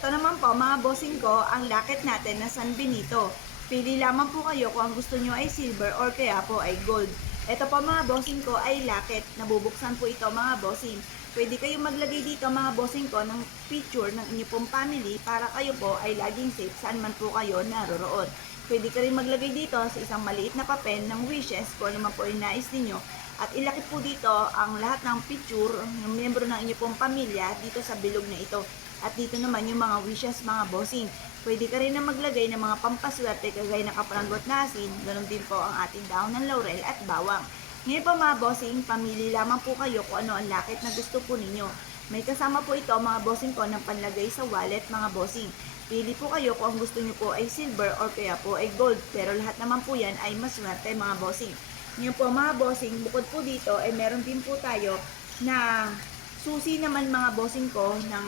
Ito naman po mga bossing ko, ang locket natin na San Benito. Pili lamang po kayo kung ang gusto nyo ay silver or kaya po ay gold. Ito po mga bossing ko ay locket. Nabubuksan po ito mga bossing. Pwede kayong maglagay dito mga bossing ko ng picture ng inyo pong family para kayo po ay laging safe saan man po kayo naroroon. Pwede ka rin maglagay dito sa isang maliit na papel ng wishes kung ano man po yung nais ninyo. At ilaki po dito ang lahat ng picture ng miyembro ng inyo pong pamilya dito sa bilog na ito. At dito naman yung mga wishes mga bossing. Pwede ka rin na maglagay ng mga pampaswerte kagaya ng kapranggot na asin. Ganon din po ang ating dahon ng laurel at bawang. Ngayon po mga bossing, pamili lamang po kayo kung ano ang lakit na gusto po ninyo. May kasama po ito mga bossing ko ng panlagay sa wallet mga bossing. Pili po kayo kung ang gusto nyo po ay silver or kaya po ay gold. Pero lahat naman po yan ay maswerte mga bossing. Ngayon po mga bossing, bukod po dito ay meron din po tayo na susi naman mga bossing ko ng